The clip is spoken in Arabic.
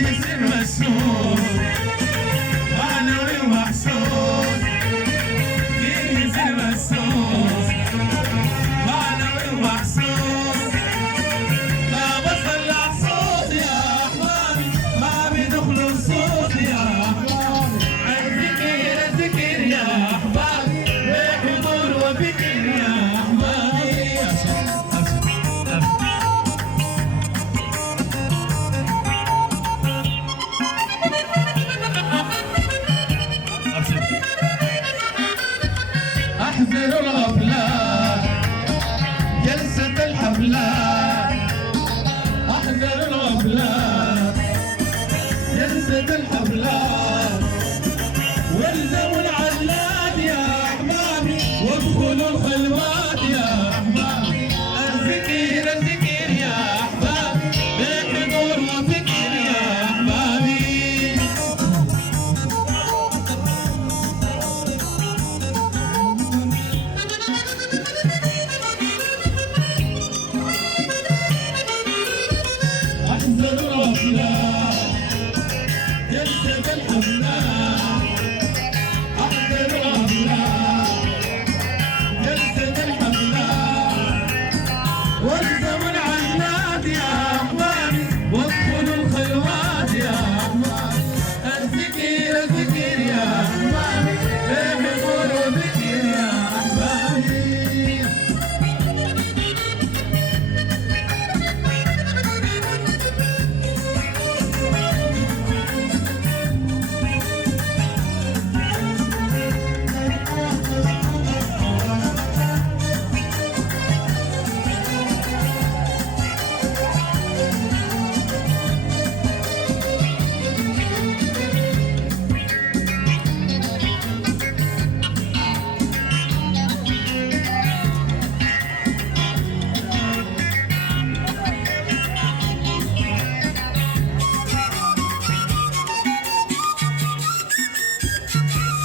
يصير مسؤول معنوي ومحسود، مين يصير مسؤول معنوي ومحسود. لا بطلع صوت يا أحبابي ما بيدخل الصوت يا أحبابي، الذكر الذكر يا أحبابي بحضور وفكر يا أحبابي. احذروا الغفلات جلسة الحفلات، احذروا الغفلات جلسة الحفلات، والزموا العلات يا احبابي وادخلوا الخلوات يا احبابي، الذكر الذكر يا احبابي بحضور وفكر يا احبابي. احذروا الغفلات جلسة الحفلات